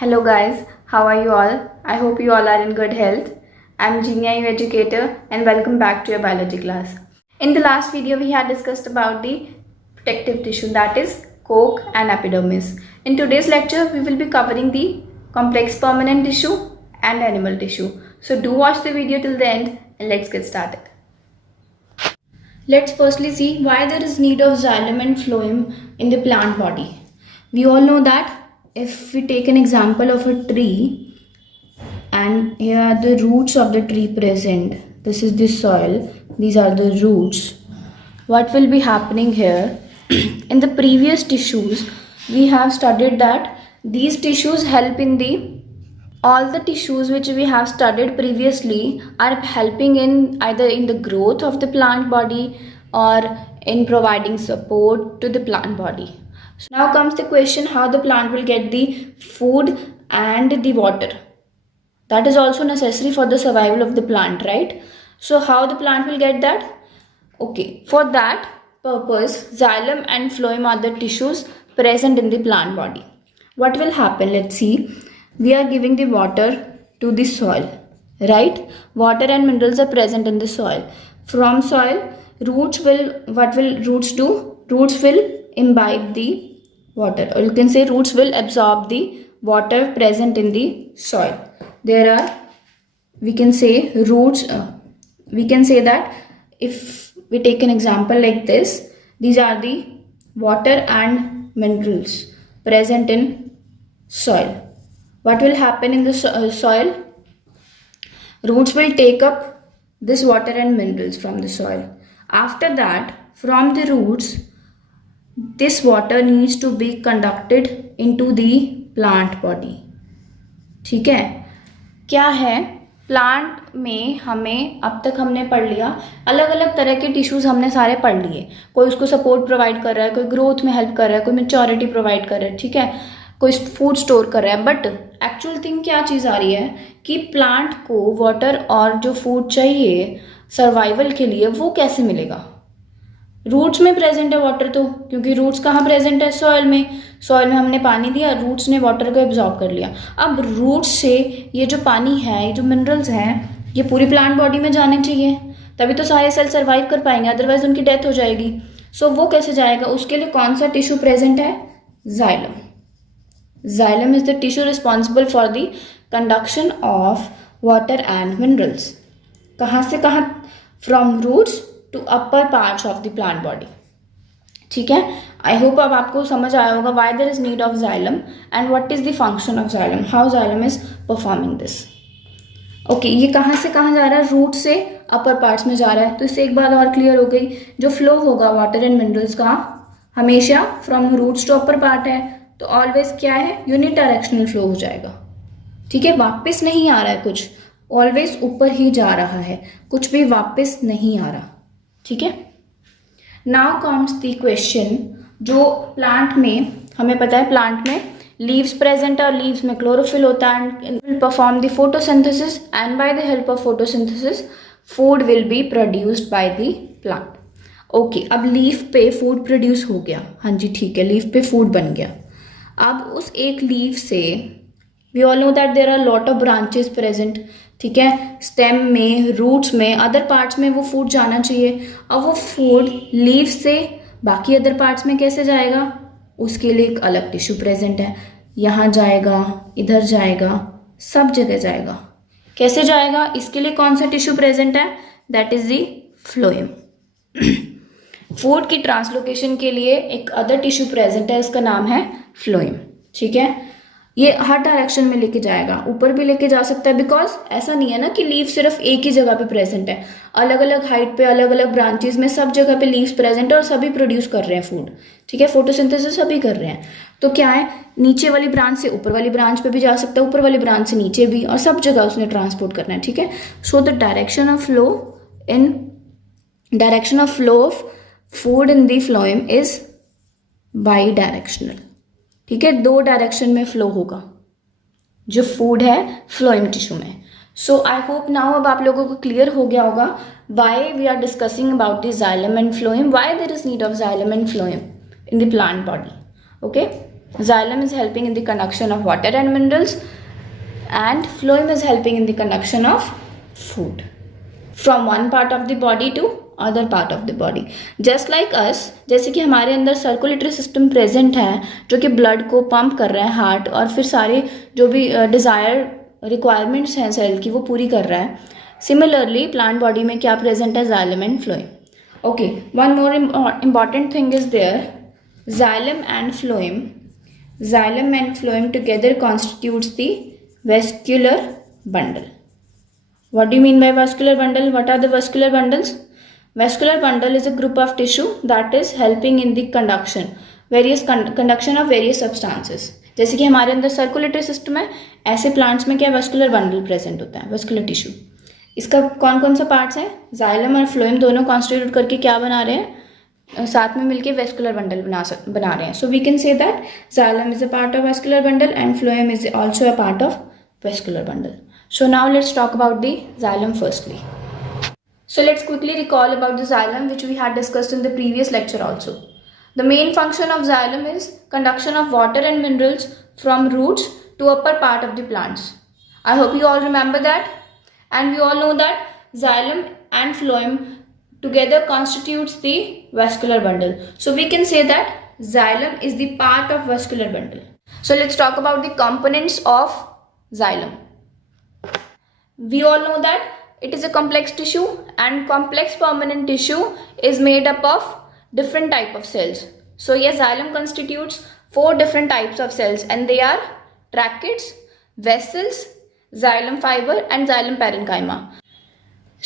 Hello guys, how are you all? I hope you all are in good health. I'm Jinya, your educator, and welcome back to your biology class. In the last video, we had discussed about the protective tissue, that is coat and epidermis. In today's lecture, we will be covering the complex permanent tissue and animal tissue. So do watch the video till the end and let's get started. Let's firstly see why there is need of xylem and phloem in the plant body. We all know that if we take an example of a tree and here are the roots of the tree present, this is the soil, these are the roots. What will be happening here? In the previous tissues, we have studied that these tissues help in all the tissues which we have studied previously are helping in either in the growth of the plant body or in providing support to the plant body. So now comes the question how the plant will get the food and the water. That is also necessary for the survival of the plant, right? So how the plant will get that? Okay, for that purpose, xylem and phloem are the tissues present in the plant body. What will happen? Let's see. We are giving the water to the soil, right? Water and minerals are present in the soil. From soil, what will roots do? Roots will imbibe the water, or you can say roots will absorb the water present in the soil. We can say that if we take an example like this, these are the water and minerals present in soil. What will happen in the soil? Roots will take up this water and minerals from the soil. After that, from the roots, this water needs to be conducted into the plant body. ठीक है? क्या है? Plant में हमें अब तक हमने पढ़ लिया अलग अलग तरह के टिश्यूज हमने सारे पढ़ लिए. कोई उसको सपोर्ट प्रोवाइड कर रहा है, कोई ग्रोथ में हेल्प कर रहा है, कोई मैच्योरिटी प्रोवाइड कर रहा है, ठीक है, कोई फूड स्टोर कर रहा है. बट एक्चुअल थिंग क्या चीज़ आ रही है कि प्लांट को वाटर और जो फूड चाहिए सर्वाइवल के लिए वो कैसे मिलेगा? रूट्स में प्रेजेंट है वाटर, तो क्योंकि रूट्स कहाँ प्रेजेंट है? सॉइल में. सॉइल में हमने पानी दिया, रूट्स ने वाटर को एब्जॉर्ब कर लिया. अब रूट्स से ये जो पानी है, ये जो मिनरल्स हैं, ये पूरी प्लांट बॉडी में जाने चाहिए, तभी तो सारे सेल सर्वाइव कर पाएंगे, अदरवाइज उनकी डेथ हो जाएगी. सो वो कैसे जाएगा? उसके लिए कौन सा टिश्यू प्रेजेंट है? Xylem. Xylem is the tissue responsible for the conduction of water and minerals. कहाँ से कहाँ? From roots to upper parts of the plant body. ठीक है? I hope अब आपको समझ आया होगा why there is need of xylem and what is the function of xylem, how xylem is performing this. Okay, ये कहाँ से कहाँ जा रहा है? रूट से अपर पार्ट्स में जा रहा है. तो इससे एक बात और क्लियर हो गई, जो फ्लो होगा वाटर एंड मिनरल्स का हमेशा from roots to upper part है, तो ऑलवेज क्या है? यूनिट डायरेक्शनल फ्लो हो जाएगा. ठीक है, वापस नहीं आ रहा है कुछ, ऑलवेज ऊपर ही जा रहा है, कुछ भी वापस नहीं आ रहा. ठीक है. नाउ कम्स द क्वेश्चन, जो प्लांट में हमें पता है प्लांट में लीव्स प्रेजेंट और लीव्स में क्लोरोफिल होता है and will perform the photosynthesis and by the help of photosynthesis food will be produced by the plant. Okay, अब लीफ पे फूड प्रोड्यूस हो गया. हाँ जी, ठीक है, लीफ पे फूड बन गया. अब उस एक लीफ से we all know that there are lot of branches present. ठीक है, स्टेम में, रूट्स में, अदर पार्ट्स में वो फूड जाना चाहिए. अब वो फूड लीफ से बाकी अदर पार्ट्स में कैसे जाएगा? उसके लिए एक अलग टिश्यू प्रेजेंट है. यहाँ जाएगा, इधर जाएगा, सब जगह जाएगा. कैसे जाएगा? इसके लिए कौन सा टिश्यू प्रेजेंट है? That is the phloem. Food की ट्रांसलोकेशन के लिए एक अदर टिश्यू प्रेजेंट है, उसका नाम है फ्लोएम. ठीक है, ये हर डायरेक्शन में लेके जाएगा, ऊपर भी लेके जा सकता है, बिकॉज ऐसा नहीं है ना कि लीफ सिर्फ एक ही जगह पे प्रेजेंट है. अलग अलग हाइट पे, अलग अलग ब्रांचेस में, सब जगह पे लीव्स प्रेजेंट है और सभी प्रोड्यूस कर रहे हैं फूड. ठीक है, फोटोसिंथेसिस सभी कर रहे हैं. तो क्या है, नीचे वाली ब्रांच से ऊपर वाली ब्रांच पे भी जा सकता है, ऊपर वाली ब्रांच से नीचे भी, और सब जगह उसने ट्रांसपोर्ट करना है. ठीक है, so the direction of flow of food in the phloem is by directional. ठीक है, दो डायरेक्शन में फ्लो होगा जो फूड है फ्लोएम टिश्यू में. सो आई होप नाउ अब आप लोगों को क्लियर हो गया होगा why we are discussing about the xylem and phloem, why there is need of xylem and phloem in the plant body. Okay, Xylem is helping in the conduction of water and minerals, and phloem is helping in the conduction of food from one part of the body to other part of the body. Just like us, जैसे कि हमारे अंदर circulatory system present है जो कि blood को pump कर रहा है हार्ट, और फिर सारे जो भी डिज़ायर रिक्वायरमेंट्स हैं सेल की वो पूरी कर रहा है. सिमिलरली प्लांट बॉडी में क्या प्रेजेंट है? Xylem and phloem. Okay, one more important thing is there. Xylem and phloem, xylem and phloem together constitutes the vascular bundle. What do you mean by vascular bundle? What are the vascular bundles? Vascular bundle is a group of tissue that is helping in the conduction of various substances. जैसे कि हमारे अंदर circulatory system है, ऐसे plants में क्या vascular bundle present होता है, vascular tissue. इसका कौन कौन सा पार्ट्स है? जाइलम और फ्लोएम दोनों कॉन्स्टिट्यूट करके क्या बना रहे हैं? साथ में मिलके वेस्कुलर बंडल बना रहे हैं. So we can say that xylem is a part of vascular bundle and phloem is also a part of vascular bundle. So now let's talk about the xylem firstly. So let's quickly recall about the xylem which we had discussed in the previous lecture also. The main function of xylem is conduction of water and minerals from roots to upper part of the plants. I hope you all remember that, and we all know that xylem and phloem together constitutes the vascular bundle. So we can say that xylem is the part of vascular bundle. So let's talk about the components of xylem. We all know that it is a complex tissue, and complex permanent tissue is made up of different type of cells. So yes, xylem constitutes 4 different types of cells, and they are tracheids, vessels, xylem fiber and xylem parenchyma.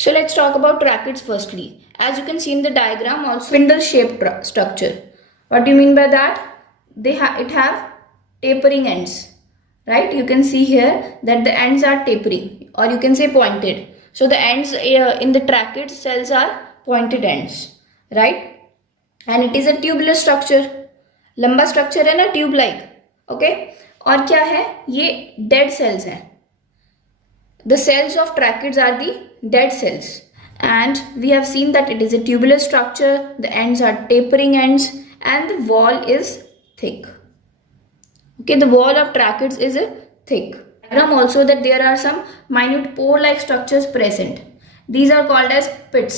So let's talk about tracheids firstly. As you can see in the diagram, also spindle shaped structure. What do you mean by that? It have tapering ends. Right, you can see here that the ends are tapering, or you can say pointed. So the ends in the tracheid cells are pointed ends, right? And it is a tubular structure. लंबा structure है ना, tube like. Okay, और क्या है? ये dead cells हैं. The cells of tracheids are the dead cells, and we have seen that it is a tubular structure. The ends are tapering ends, and the wall is thick. Okay, the wall of tracheids is thick. Diagram also that there are some minute pore-like structures present. These are called as pits.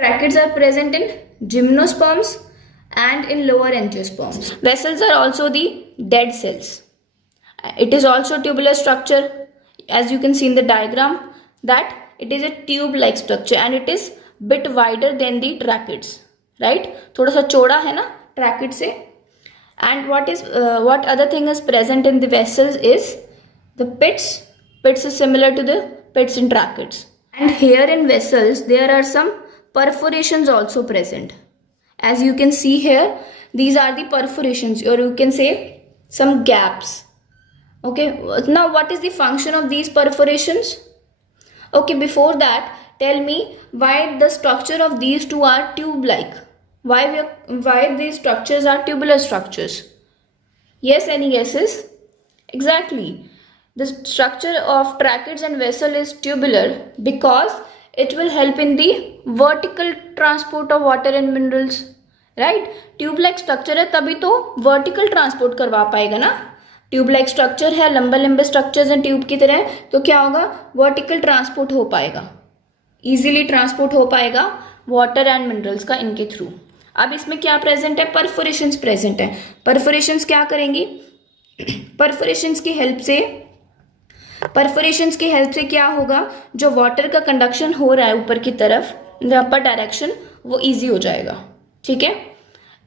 Tracheids are present in gymnosperms and in lower angiosperms. Vessels are also the dead cells. It is also tubular structure. As you can see in the diagram that it is a tube-like structure, and it is bit wider than the tracheids. Right? थोड़ा सा चौड़ा है ना tracheid से. And what other thing is present in the vessels is the pits. Pits is similar to the pits in tracheids. And here in vessels there are some perforations also present. As you can see here, these are the perforations, or you can say some gaps. Okay, now what is the function of these perforations? Okay, before that, tell me why the structure of these two are tube-like. Why these structures are tubular structures? Yes, any guesses? Exactly. The structure of tracheids and vessel is tubular because it will help in the vertical transport of water and minerals. Right? Tube-like structure है तभी तो vertical transport करवा पाएगा ना. Tube-like structure है, लंबे structures हैं tube की तरह, तो क्या होगा? Vertical transport हो पाएगा, easily transport हो पाएगा water and minerals का इनके through. अब इसमें क्या प्रेजेंट है? परफोरेशंस प्रेजेंट है. परफोरेशंस क्या करेंगी? परफोरेशंस की हेल्प से क्या होगा? जो वाटर का कंडक्शन हो रहा है ऊपर की तरफ, इन अपर डायरेक्शन, वो इजी हो जाएगा. ठीक है.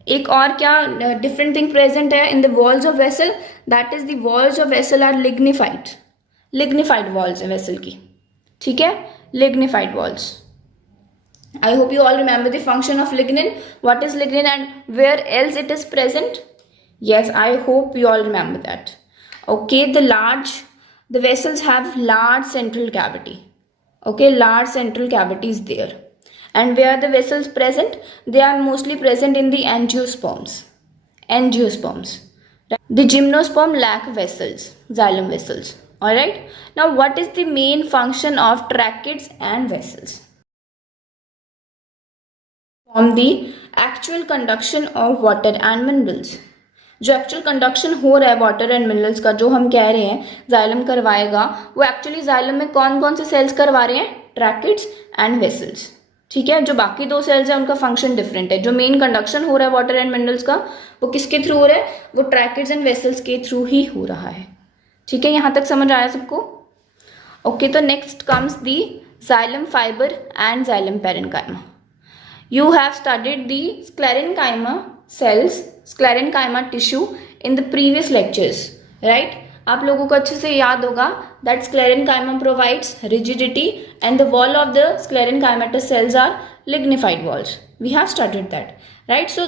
एक और क्या डिफरेंट थिंग प्रेजेंट है in the walls of vessel? That is the walls of vessel are lignified walls है वेसल की. ठीक है, lignified walls. I hope you all remember the function of lignin. What is lignin and where else it is present? Yes, I hope you all remember that. Okay, the vessels have large central cavity. Okay, large central cavity is there. And where the vessels present? They are mostly present in the angiosperms. Right? The gymnosperm lack vessels, xylem vessels. Alright. Now what is the main function of tracheids and vessels? From the actual conduction of water and minerals. जो actual conduction हो रहा है water and minerals का, जो हम कह रहे हैं जाइलम करवाएगा, वो एक्चुअली जाइलम में कौन कौन से सेल्स करवा रहे हैं? Tracheids and vessels. ठीक है, जो बाकी दो सेल्स हैं उनका फंक्शन डिफरेंट है। जो मेन कंडक्शन हो रहा है वाटर एंड मिनरल्स का, वो किसके थ्रू हो रहा है? वो ट्रैकिड्स एंड वेसल्स के थ्रू ही हो रहा है। ठीक है, यहाँ तक समझ आया सबको? ओके, तो next comes the xylem fiber and xylem parenchyma. You have studied the sclerenchyma cells, sclerenchyma tissue in the previous lectures, right? आप लोगों को अच्छे से याद होगा that sclerenchyma provides rigidity and the wall of the sclerenchymatous cells are lignified walls. We have studied that, right? So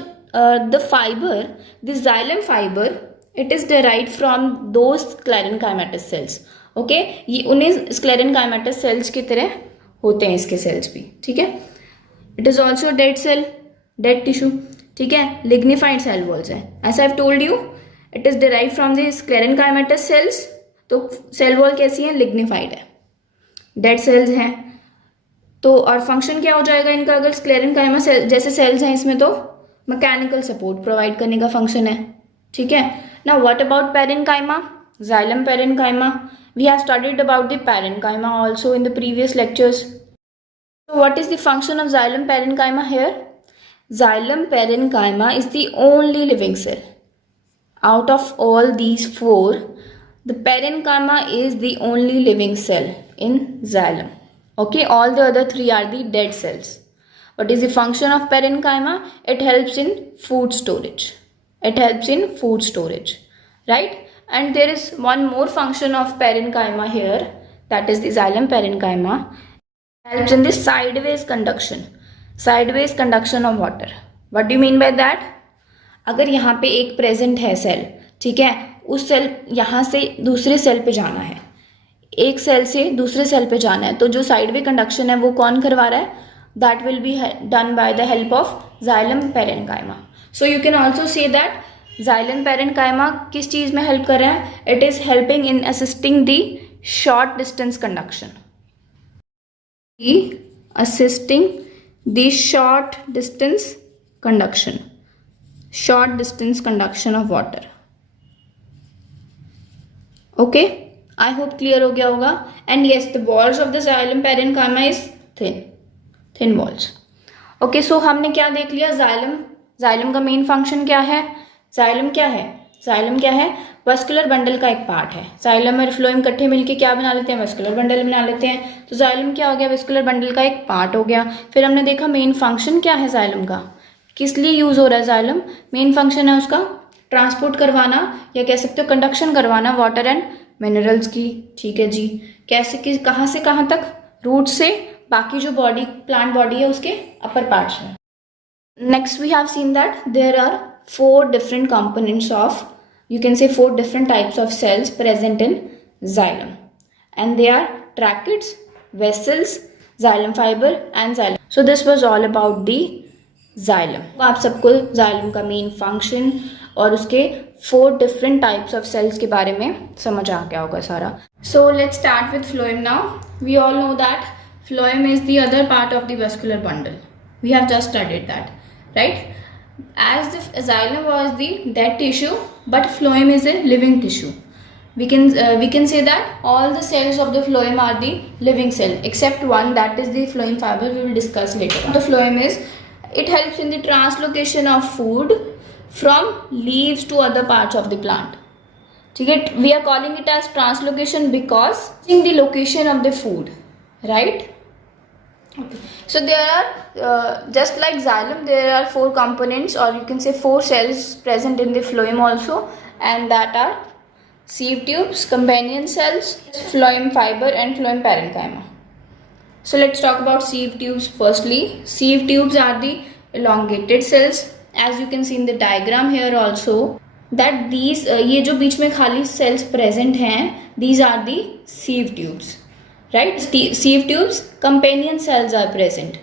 the fiber, the xylem fiber, it is derived from those sclerenchymatous cells. Okay, ये उन्हें स्क्लेरेनकाइमेटस sales की तरह होते हैं इसके sales भी। ठीक है, it is also dead cell, dead tissue. ठीक है, लिग्निफाइड सेल वॉल्स है, ऐसा I told you, it is derive from the sclerenchymatous cells. तो सेल वॉल कैसी है? लिग्निफाइड है, डेड सेल्स हैं। तो और फंक्शन क्या हो जाएगा इनका? अगर स्क्लेरेनकाइमा सेल जैसे सेल्स हैं इसमें, तो मैकेनिकल सपोर्ट प्रोवाइड करने का फंक्शन है। ठीक है, now what about parenchyma, xylem parenchyma? We have studied about the parenchyma also in the previous lectures. So what is the function of xylem parenchyma here? Xylem parenchyma is the only living cell. Out of all these four, the parenchyma is the only living cell in xylem. Okay, all the other three are the dead cells. What is the function of parenchyma? It helps in food storage. It helps in food storage, right? And there is one more function of parenchyma here, that is the xylem parenchyma. Helps in the sideways conduction of water. What do you mean by that? अगर यहाँ पे एक present है cell, ठीक है, उस cell यहाँ से दूसरे सेल पे जाना है, एक सेल से दूसरे सेल पे जाना है, तो जो साइडवे कंडक्शन है वो कौन करवा रहा है? That will be done by the help of xylem parenchyma. So you can also say that xylem parenchyma किस चीज में हेल्प कर रहा है? It is helping in assisting the short distance conduction, assisting the short distance conduction of water. Okay, I hope clear हो गया होगा. And yes, the walls of the xylem parenchyma is thin walls. Okay, so हमने क्या देख लिया? xylem का main function क्या है? xylem क्या है? वस्कुलर बंडल का एक पार्ट है। xylem और फ्लोएम इकट्ठे मिलके क्या बना लेते हैं? वस्कुलर बंडल बना लेते हैं। तो xylem क्या हो गया? वस्कुलर बंडल का एक पार्ट हो गया। फिर हमने देखा मेन फंक्शन क्या है xylem का, किस लिए यूज हो रहा है xylem? मेन फंक्शन है उसका ट्रांसपोर्ट करवाना, या कह सकते हो कंडक्शन करवाना वाटर एंड मिनरल्स की। ठीक है जी, कैसे, कहाँ से कहाँ तक? रूट से बाकी जो बॉडी, प्लांट बॉडी है उसके अपर पार्ट्स में। Next we have seen that there are 4 different components of, you can say 4 different types of cells present in xylem, and they are tracheids, vessels, xylem fiber and xylem. So this was all about the xylem. आप सबको xylem का main function और उसके 4 different types of cells के बारे में समझ आ गया होगा सारा. So let's start with phloem now. We all know that phloem is the other part of the vascular bundle. We have just studied that, right? As the xylem was the dead tissue, but phloem is a living tissue. We can say that all the cells of the phloem are the living cell except one, that is the phloem fiber. We will discuss later. The phloem is, it helps in the translocation of food from leaves to other parts of the plant. Okay, we are calling it as translocation because in the location of the food, right? Okay. So there are just like xylem, there are 4 components, or you can say 4 cells present in the phloem also, and that are sieve tubes, companion cells, phloem fiber and phloem parenchyma. So let's talk about sieve tubes firstly. Sieve tubes are the elongated cells, as you can see in the diagram here also, that these ये जो बीच में खाली cells present हैं, these are the sieve tubes. Right, sieve tubes, companion cells are present,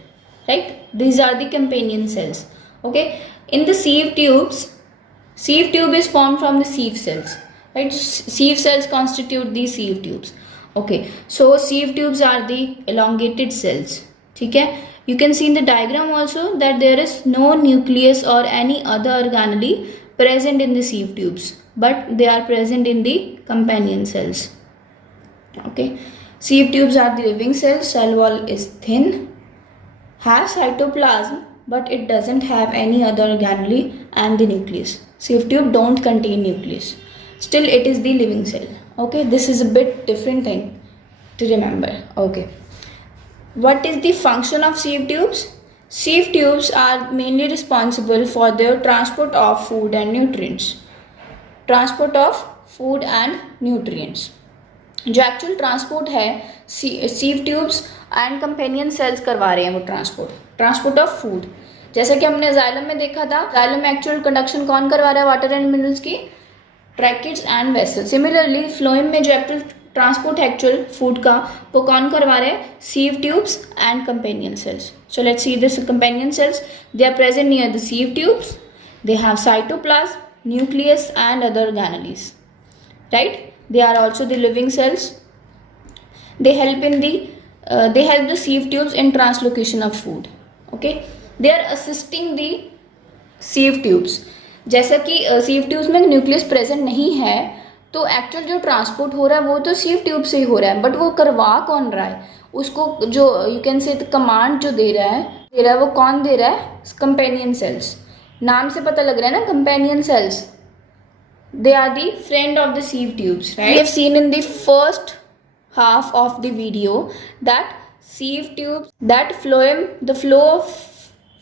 right? These are the companion cells. Okay, in the sieve tube is formed from the sieve cells, right? Sieve cells constitute the sieve tubes. Okay, so sieve tubes are the elongated cells. ठीक है, you can see in the diagram also that there is no nucleus or any other organelle present in the sieve tubes, but they are present in the companion cells. Okay, sieve tubes are the living cells. Cell wall is thin, has cytoplasm, but it doesn't have any other organelle and the nucleus. Sieve tube don't contain nucleus. Still, it is the living cell. Okay, this is a bit different thing to remember. Okay, what is the function of sieve tubes? Sieve tubes are mainly responsible for the transport of food and nutrients. Transport of food and nutrients. जो actual transport है सीव tubes and companion sales करवा रहे हैं वो transport of food. जैसा कि हमने xylem में देखा था, जाइलम में एक्चुअल कंडक्शन कौन करवा रहा है वाटर एंड मिनरल्स की? Tracheids and vessel. Similarly phloem में जो एक्चुअल ट्रांसपोर्ट है एक्चुअल फूड का वो कौन करवा रहे हैं? Sieve tubes and companion cells. So let's see this companion cells. They are present near the sieve tubes. They have cytoplasm, nucleus and other organelles. Right? They are also the living cells. They help the sieve tubes in translocation of food. Okay, they are assisting the sieve tubes. जैसा कि sieve tubes में nucleus present नहीं है तो actual जो transport हो रहा है वो तो sieve ट्यूब से ही हो रहा है, बट वो करवा कौन रहा है? उसको जो यू कैन से कमांड जो दे रहा है वो कौन दे रहा है? Companion cells. नाम से पता लग रहा है ना, companion cells. They are the friend of the sieve tubes, right? We have seen in the first half of the video that sieve tubes, that phloem, the flow of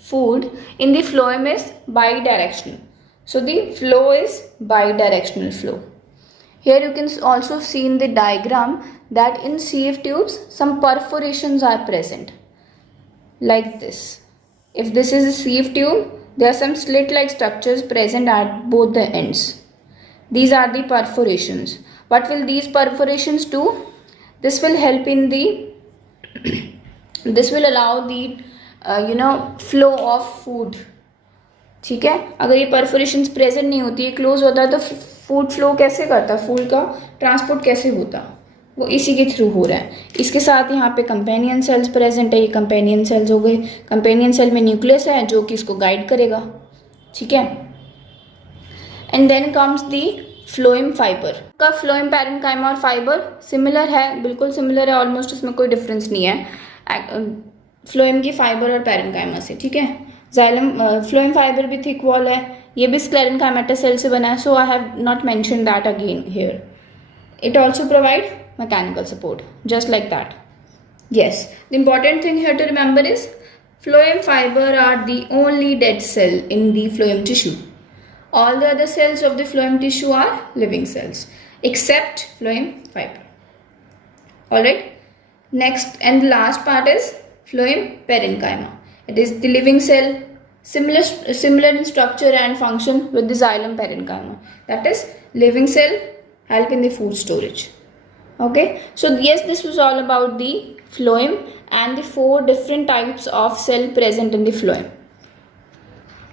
food in the phloem is bidirectional. So the flow is bidirectional flow. Here you can also see in the diagram that in sieve tubes some perforations are present like this. If this is a sieve tube, there are some slit-like structures present at both the ends. These are the perforations. What will these perforations do? This will help in the this will allow the flow of food. ठीक है, अगर ये perforations present नहीं होती, ये close होता तो food flow कैसे करता? फूड का ट्रांसपोर्ट कैसे होता? वो इसी के थ्रू हो रहा है. इसके साथ यहाँ पे कंपेनियन सेल्स प्रेजेंट है. ये कंपेनियन सेल्स हो गए. कंपेनियन सेल में न्यूक्लियस है जो कि इसको गाइड करेगा. ठीक है. And then comes the phloem fibre. का फ्लोएम पैरेन्काइमा और फाइबर सिमिलर है, बिल्कुल सिमिलर है ऑलमोस्ट, इसमें कोई डिफरेंस नहीं है फ्लोएम की फाइबर और पैरेन्काइमा से. ठीक है. जाइलम फ्लोएम फाइबर भी थिक वॉल है, ये भी स्क्लेरेन्काइमेटस सेल से बना है. So I have not mention that again here. It also provide mechanical support just like that. Yes, the important thing here to remember is phloem fiber are the only dead cell in the phloem tissue. All the other cells of the phloem tissue are living cells except phloem fiber. Alright, next and the last part is phloem parenchyma. It is the living cell, similar in structure and function with the xylem parenchyma. That is living cell, help in the food storage. Okay, so yes, this was all about the phloem and the 4 different types of cell present in the phloem.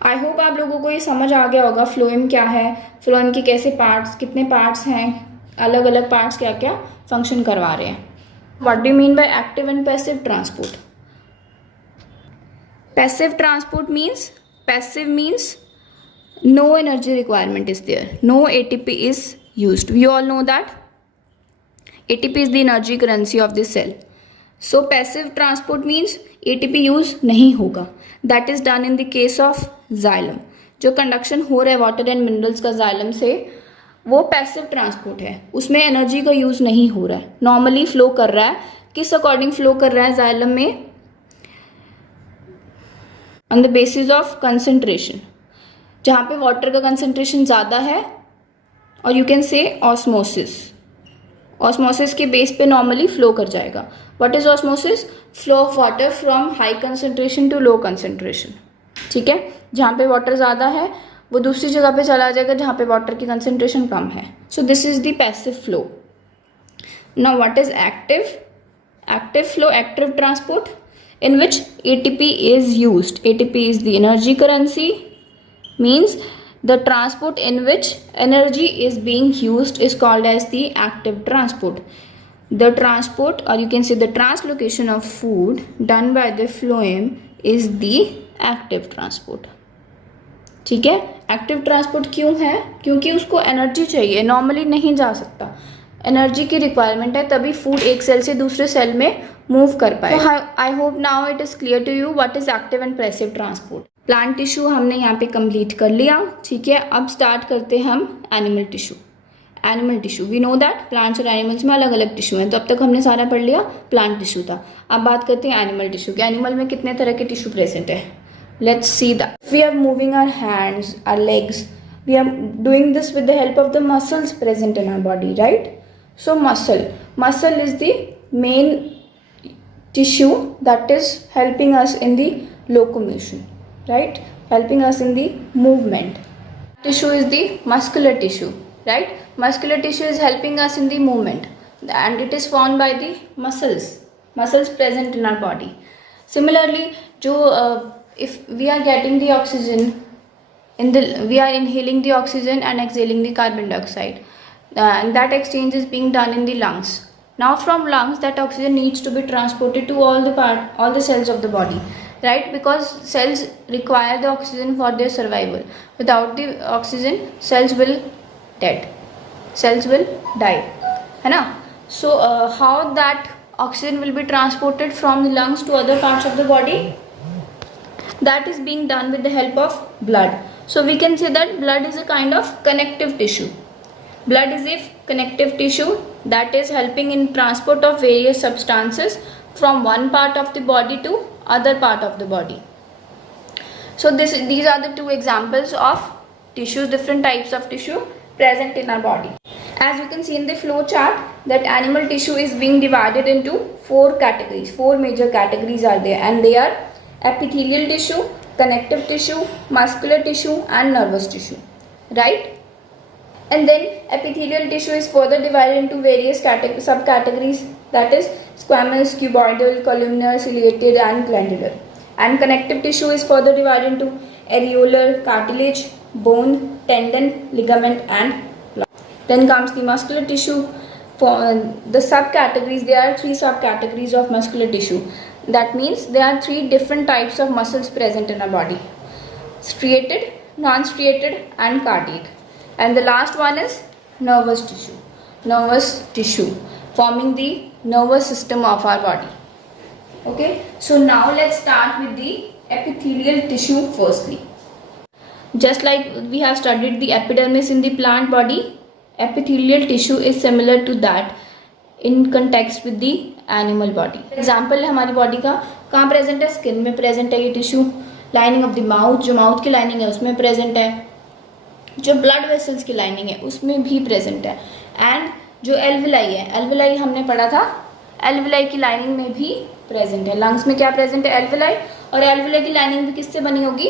I hope आप लोगों को ये समझ आ गया होगा phloem क्या है, phloem के कैसे पार्ट्स, कितने पार्ट्स हैं, अलग अलग पार्ट्स क्या क्या फंक्शन करवा रहे हैं. What do you mean by active and passive transport? Passive transport means no energy requirement is there, no ATP is used. We all know that ATP is the energy currency of the cell. So passive transport means ATP use नहीं होगा. That is done in the case of xylem. जो conduction हो रहा है water and minerals का xylem से, वो passive transport है, उसमें एनर्जी का यूज नहीं हो रहा है, नॉर्मली फ्लो कर रहा है. किस अकॉर्डिंग फ्लो कर रहा है जाइलम में? On the basis of concentration. जहाँ पे वाटर का कंसंट्रेशन ज़्यादा है, और यू कैन से ऑस्मोसिस के बेस पे नॉर्मली फ्लो कर जाएगा. What is osmosis? Flow of water from high concentration to low concentration. ठीक है, जहाँ पे वाटर ज़्यादा है वो दूसरी जगह पे चला जाएगा जहाँ पे वाटर की कंसंट्रेशन कम है. So this is the passive flow. Now what is active? Active flow, active transport in which ATP is used. ATP is the energy currency, means the transport in which energy is being used is called as the active transport. The transport, or you can say the translocation of food done by the phloem is the active transport. ठीक है, active transport क्यों है? क्योंकि उसको energy चाहिए, normally नहीं जा सकता, एनर्जी की रिक्वायरमेंट है, तभी फूड एक सेल से दूसरे सेल में मूव कर पाए। I hope now it is clear to you what is active and passive transport. Plant tissue हमने यहाँ पे कंप्लीट कर लिया, ठीक है। अब स्टार्ट करते हैं हम animal tissue. Animal tissue, we know that plants और एनिमल्स में अलग अलग टिश्यू हैं, तो अब तक हमने सारा पढ़ लिया प्लांट टिश्यू था। अब बात करते हैं एनिमल टिश्यू के। एनिमल में कितने तरह के टिश्यू प्रेजेंट है? Let's see that. We are moving our hands, our legs, we are doing this with the help of the muscles present in our body, right? So muscle is the main tissue that is helping us in the locomotion, right? Helping us in the movement. Tissue is the muscular tissue, right? Muscular tissue is helping us in the movement, and it is formed by the muscles present in our body. Similarly, if we are getting the oxygen we are inhaling the oxygen and exhaling the carbon dioxide. And that exchange is being done in the lungs. Now from lungs, that oxygen needs to be transported to all the cells of the body, right? Because cells require the oxygen for their survival. Without the oxygen, cells will die, है ना? So how that oxygen will be transported from the lungs to other parts of the body? That is being done with the help of blood. So we can say that blood is a kind of connective tissue. Blood is a connective tissue that is helping in transport of various substances from one part of the body to other part of the body. So these are the two examples of tissues, different types of tissue present in our body. As you can see in the flow chart, that animal tissue is being divided into 4 categories. 4 major categories are there, and they are epithelial tissue, connective tissue, muscular tissue and nervous tissue, right? And then epithelial tissue is further divided into various subcategories, that is squamous, cuboidal, columnar, ciliated and glandular. And connective tissue is further divided into areolar, cartilage, bone, tendon, ligament and plaque. Then comes the muscular tissue. For the subcategories, there are 3 subcategories of muscular tissue. That means there are 3 different types of muscles present in our body: striated, non-striated and cardiac. And the last one is nervous tissue forming the nervous system of our body. Okay, so now let's start with the epithelial tissue firstly. Just like we have studied the epidermis in the plant body, epithelial tissue is similar to that in context with the animal body. Example है हमारी body का, कहाँ present है? Skin में present है ये tissue. Lining of the mouth, जो mouth की लाइनिंग है उसमें प्रेजेंट है। जो ब्लड वेसल्स की लाइनिंग है उसमें भी प्रेजेंट है। एंड जो एल्विलाई है, एल्विलाई हमने पढ़ा था, एल्विलाई की लाइनिंग में भी प्रेजेंट है। लंग्स में क्या प्रेजेंट है? एल्विलाई। और एल्विलाई की लाइनिंग भी किससे बनी होगी?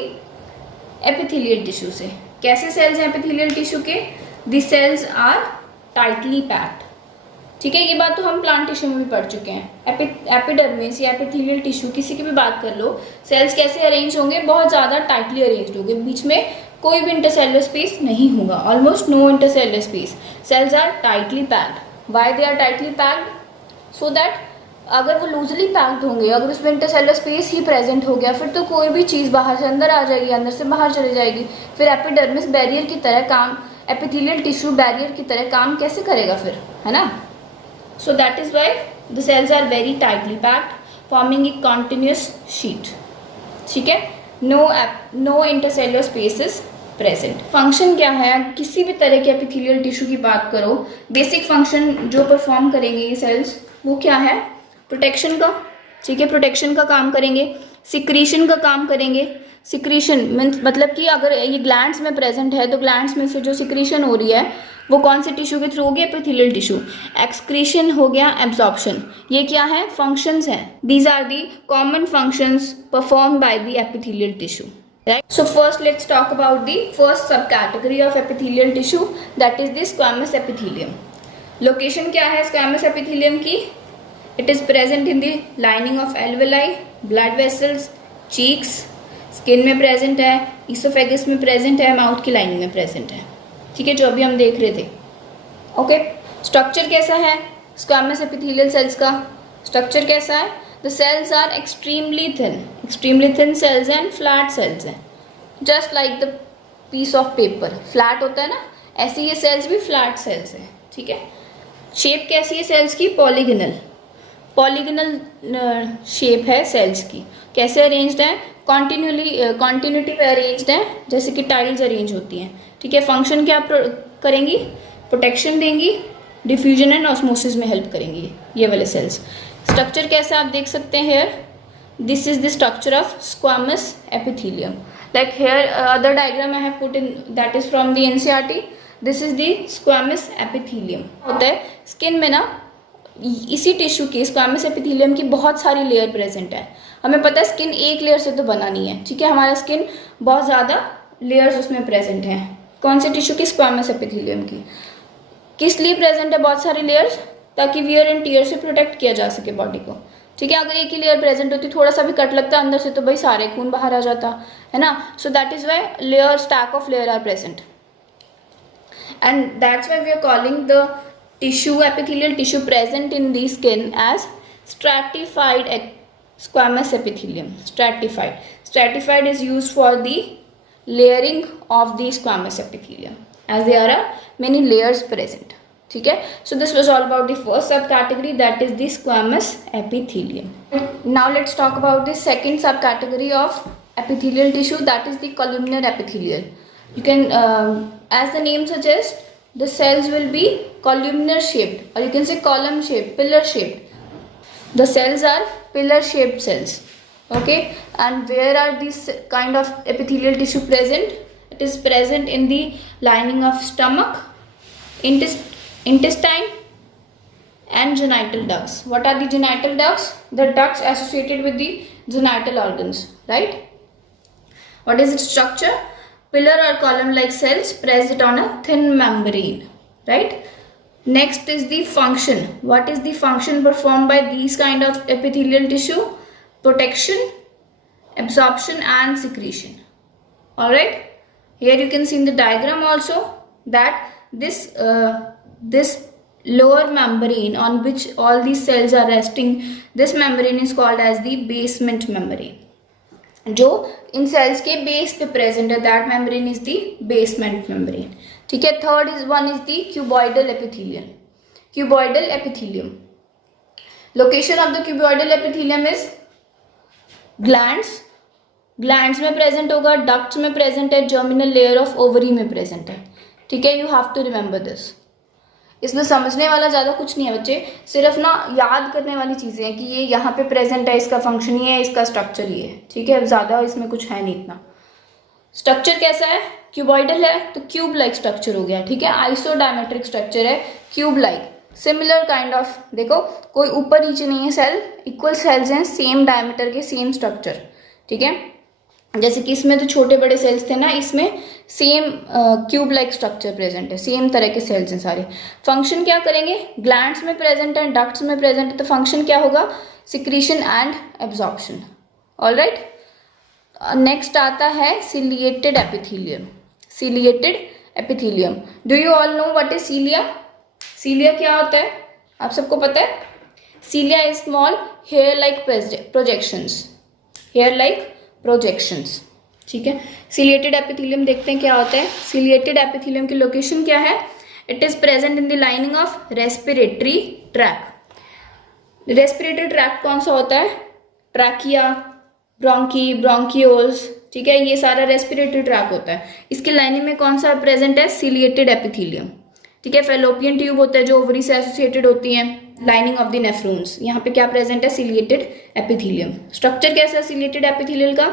एपिथेलियल टिश्यू से। कैसे सेल्स हैं एपिथेलियल टिश्यू के? The cells are tightly packed, ठीक है। ये बात तो हम प्लांट टिश्यू में भी पढ़ चुके हैं। एपिडर्मिस या एपिथेलियल टिश्यू किसी की भी बात कर लो, सेल्स कैसे अरेंज होंगे? बहुत ज़्यादा टाइटली अरेंज होंगे, बीच में कोई भी इंटरसेलुलर स्पेस नहीं होगा, almost no intercellular space. Cells are tightly packed. Why they are tightly packed? So that अगर वो लूजली पैक्ड होंगे, अगर उसमें इंटरसेलुलर स्पेस ही प्रेजेंट हो गया, फिर तो कोई भी चीज़ बाहर से अंदर आ जाएगी, अंदर से बाहर चली जाएगी। फिर एपिडर्मिस बैरियर की तरह काम, एपिथेलियल टिश्यू बैरियर की तरह काम कैसे करेगा फिर, है ना? So that is why the cells are very tightly packed, forming a continuous sheet, ठीक है। No intercellular spaces present. Function क्या है? किसी भी तरह के एपिथेलियल टिश्यू की बात करो, बेसिक फंक्शन जो परफॉर्म करेंगे ये सेल्स, वो क्या है? प्रोटेक्शन का, ठीक है, प्रोटेक्शन का काम करेंगे, सिक्रीशन का काम करेंगे। सिक्रीशन मीन्स मतलब कि अगर ये ग्लैंड्स में प्रेजेंट है तो ग्लैंड्स में से जो सिक्रीशन हो रही है वो कौन से टिश्यू के थ्रू होगी? Epithelial tissue. एक्सक्रीशन हो गया एब्जॉर्प्शन। ये क्या है? फंक्शंस हैं। These are the common functions perform by the epithelial tissue, right? So first let's talk about the first subcategory of epithelial tissue, that is the squamous epithelium. Location क्या है squamous epithelium की? It is present in the lining of alveoli, blood vessels, cheeks, skin में present है, esophagus में present है, mouth की lining में present है, ठीक है, जो अभी हम देख रहे थे। ओके, स्ट्रक्चर कैसा है squamous epithelial cells का? स्ट्रक्चर कैसा है? The cells are extremely thin cells and flat cells हैं, just like the piece of paper, flat होता है ना, ऐसे ये सेल्स भी फ्लैट सेल्स है, ठीक है। शेप कैसी है सेल्स की? पॉलीगनल, पॉलीगनल शेप है सेल्स की। कैसे अरेंज्ड है? कॉन्टिन्यूटी पे अरेंज्ड है, जैसे कि टाइल्स अरेंज होती हैं, ठीक है। फंक्शन क्या करेंगी? प्रोटेक्शन देंगी, डिफ्यूजन एंड ऑस्मोसिस में हेल्प करेंगी ये वाले सेल्स। स्ट्रक्चर कैसा आप देख सकते हैं here, this is the structure of squamous epithelium. Like here other diagram I have put in, that is from the NCERT. This is the squamous epithelium. होता है स्किन में ना, इसी टिश्यू की स्क्वामस एपिथेलियम की बहुत सारी लेयर प्रेजेंट है। हमें पता है स्किन एक लेयर से तो बना नहीं है, ठीक है, हमारा स्किन बहुत ज़्यादा लेयर्स उसमें प्रेजेंट हैं। कौन से टिश्यू की? स्क्वामस एपिथेलियम की। किस लिए प्रेजेंट है बहुत सारी लेयर्स? ताकि वियर एंड टीयर से प्रोटेक्ट किया जा सके बॉडी को, ठीक है। अगर एक ही लेयर प्रेजेंट होती, थोड़ा सा भी कट लगता अंदर से, तो भाई सारे खून बाहर आ जाता है ना। So that is why layer, stack of layer are present, and that's why we are calling the tissue, epithelial tissue present in the skin as stratified squamous epithelium. Stratified is used for the layering of the squamous epithelium, as there are many layers present, ठीक है। So this was all about the first subcategory, that is the squamous epithelium. Now let's talk about the second subcategory of epithelial tissue, that is the columnar epithelial. You can as the name suggests, the cells will be columnar shaped, or you can say column shaped, pillar shaped. The cells are pillar shaped cells, okay. And where are these kind of epithelial tissue present? It is present in the lining of stomach, intestine and genital ducts. What are the genital ducts? The ducts associated with the genital organs, right? What is its structure? Pillar or column like cells present on a thin membrane, right? Next is the function. What is the function performed by these kind of epithelial tissue? Protection, absorption and secretion. All right, here you can see in the diagram also that this lower membrane on which all these cells are resting, this membrane is called as the basement membrane, जो इन cells के base पे present है, that membrane is the basement membrane, ठीक है। Third is one is the cuboidal epithelium. Cuboidal epithelium, location of the cuboidal epithelium is glands में present होगा, ducts में प्रेजेंट है, जर्मिनल लेयर ऑफ ओवरी में present है, ठीक है। You have to remember this. इसमें समझने वाला ज़्यादा कुछ नहीं है बच्चे, सिर्फ ना याद करने वाली चीज़ें हैं कि ये यहाँ पे प्रेजेंट है, इसका फंक्शन ये है, इसका स्ट्रक्चर ये है, ठीक है। ज़्यादा इसमें कुछ है नहीं इतना। स्ट्रक्चर कैसा है? क्यूबॉइडल है तो क्यूब लाइक स्ट्रक्चर हो गया, ठीक है। आइसोडायमेट्रिक स्ट्रक्चर है, cube like, similar kind of, देखो कोई ऊपर नीचे नहीं है सेल, इक्वल सेल्स हैं, सेम डायमीटर के, सेम स्ट्रक्चर, ठीक है। जैसे कि इसमें तो छोटे बड़े सेल्स थे ना, इसमें same cube like structure present है, सेम तरह के सेल्स हैं सारे। फंक्शन क्या करेंगे? ग्लैंड्स में प्रेजेंट है, डक्ट्स में प्रेजेंट है, तो फंक्शन क्या होगा? Secretion and absorption. Alright, next आता है ciliated epithelium. Ciliated epithelium, do you all know what is cilia? Cilia क्या होता है? आप सबको पता है? Cilia is small hair like projections, hair like projections, ठीक है। सिलिएटेड एपिथेलियम देखते हैं क्या होता है। सिलिएटेड एपिथेलियम की लोकेशन क्या है? It is present in the lining of respiratory tract. Respiratory tract कौन सा होता है? ट्रैकिया, ब्रोंकी, ब्रोंकियोल्स, ठीक है, ये सारा रेस्पिरेटरी ट्रैक्ट होता है। इसकी लाइनिंग में कौन सा प्रेजेंट है? सिलिएटेड एपिथेलियम, ठीक है। फेलोपियन ट्यूब होता है जो ओवरी से एसोसिएटेड होती हैं, लाइनिंग ऑफ द नेफ्रॉन्स, यहाँ पे क्या प्रेजेंट है? Ciliated epithelium. स्ट्रक्चर कैसा है सिलिएटेड एपिथेलियल का?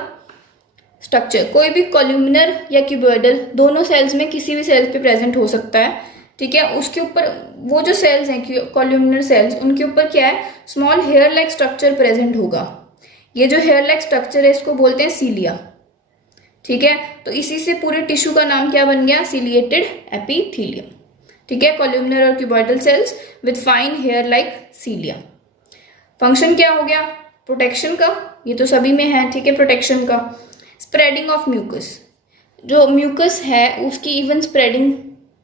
स्ट्रक्चर कोई भी कॉल्यूमिनर या क्यूबॉइडल, दोनों सेल्स में किसी भी सेल्स पे प्रेजेंट हो सकता है, ठीक है। उसके ऊपर वो जो सेल्स हैं कॉल्यूमिनर सेल्स, उनके ऊपर क्या है? Small hair like structure present होगा। ये जो हेयर लाइक स्ट्रक्चर है इसको बोलते हैं सीलिया, ठीक है। तो इसी से पूरे टिश्यू का नाम क्या बन गया? सिलिएटेड एपिथेलियम, ठीक है। कॉल्यूमिनर और cuboidal cells with fine hair like cilia. Function क्या हो गया? प्रोटेक्शन का, ये तो सभी में है, ठीक है, प्रोटेक्शन का। स्प्रेडिंग ऑफ म्यूकस, जो म्यूकस है उसकी इवन स्प्रेडिंग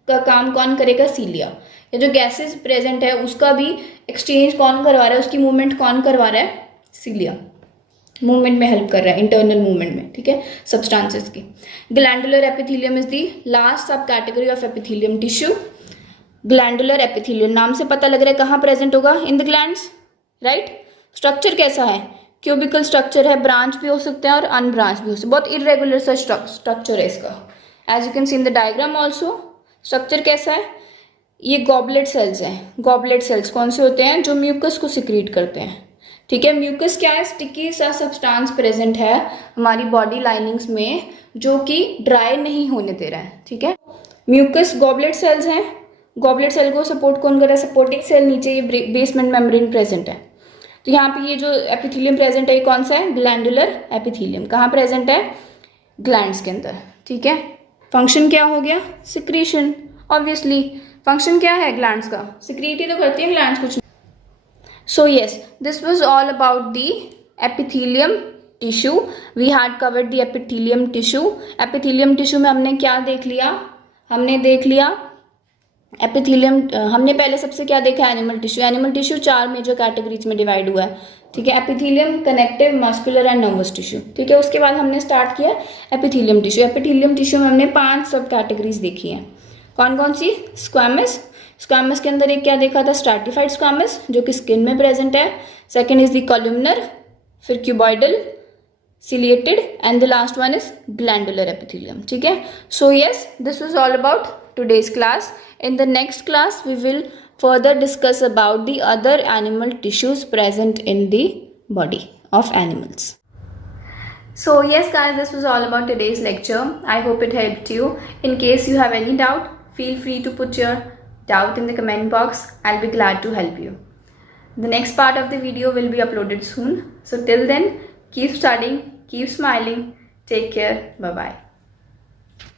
का काम कौन करेगा? सीलिया। या जो गैसेस प्रेजेंट है उसका भी एक्सचेंज कौन करवा रहा है, उसकी मूवमेंट कौन करवा रहा है? सीलिया। मूवमेंट में हेल्प कर रहा है, इंटरनल मूवमेंट में, ठीक है, सब्सटेंसेस की। Glandular epithelium is the last sub category of epithelium tissue. Glandular epithelium नाम से पता लग रहा है कहाँ प्रेजेंट होगा, in the glands, right. Structure कैसा है, क्यूबिकल स्ट्रक्चर है, ब्रांच भी हो सकते हैं और अनब्रांच भी हो सकते हैं, बहुत इरेगुलर सा स्ट्रक्चर है इसका, as you can see in the diagram also. Structure कैसा है, ये गॉबलेट सेल्स हैं। गॉबलेट सेल्स कौन से होते हैं, जो म्यूकस को सिक्रीट करते हैं, ठीक है। म्यूकस क्या है, स्टिकी सा सब्सटेंस प्रेजेंट है हमारी बॉडी लाइनिंग्स में, जो कि ड्राई नहीं होने दे रहा है, ठीक है। म्यूकस गॉबलेट सेल्स हैं। गॉबलेट सेल को सपोर्ट कौन कर रहा है, सपोर्टिंग सेल, नीचे ये बेसमेंट मेम्ब्रेन प्रेजेंट है। तो यहाँ पे ये जो एपिथेलियम प्रेजेंट है, ये कौन सा है, ग्लैंडुलर एपिथेलियम। कहाँ प्रेजेंट है, ग्लैंड्स के अंदर, ठीक है। फंक्शन क्या हो गया, सिक्रीशन, ऑब्वियसली फंक्शन क्या है ग्लैंड्स का, सिक्रीट ही तो करती है ग्लैंड्स, कुछ। So yes, this was all about the epithelium tissue. We had covered the epithelium tissue. Epithelium tissue में हमने क्या देख लिया, हमने देख लिया एपिथेलियम। हमने पहले सबसे क्या देखा, animal tissue. Animal tissue 4 major categories में डिवाइड हुआ है, ठीक है। Epithelium, connective, muscular and nervous tissue, ठीक है। उसके बाद हमने स्टार्ट किया एपिथेलियम टिश्यू। एपिथेलियम टिश्यू में हमने 5 सब कैटेगरीज देखी हैं। कौन कौन सी, स्क्वैमस। स्क्वैमस के अंदर एक क्या देखा था, स्ट्रैटिफाइड स्क्वैमस, जो कि स्किन में प्रेजेंट है। सेकेंड इज द कॉलमनर, फिर cuboidal, ciliated, and the last one is glandular epithelium, ठीक है। So yes, this was all about today's class. In the next class we will further discuss about the other animal tissues present in the body of animals. So yes guys, this was all about today's lecture. I hope it helped you. In case you have any doubt, feel free to put your doubt in the comment box. I'll be glad to help you. The next part of the video will be uploaded soon. So till then, keep studying, keep smiling. Take care. Bye bye.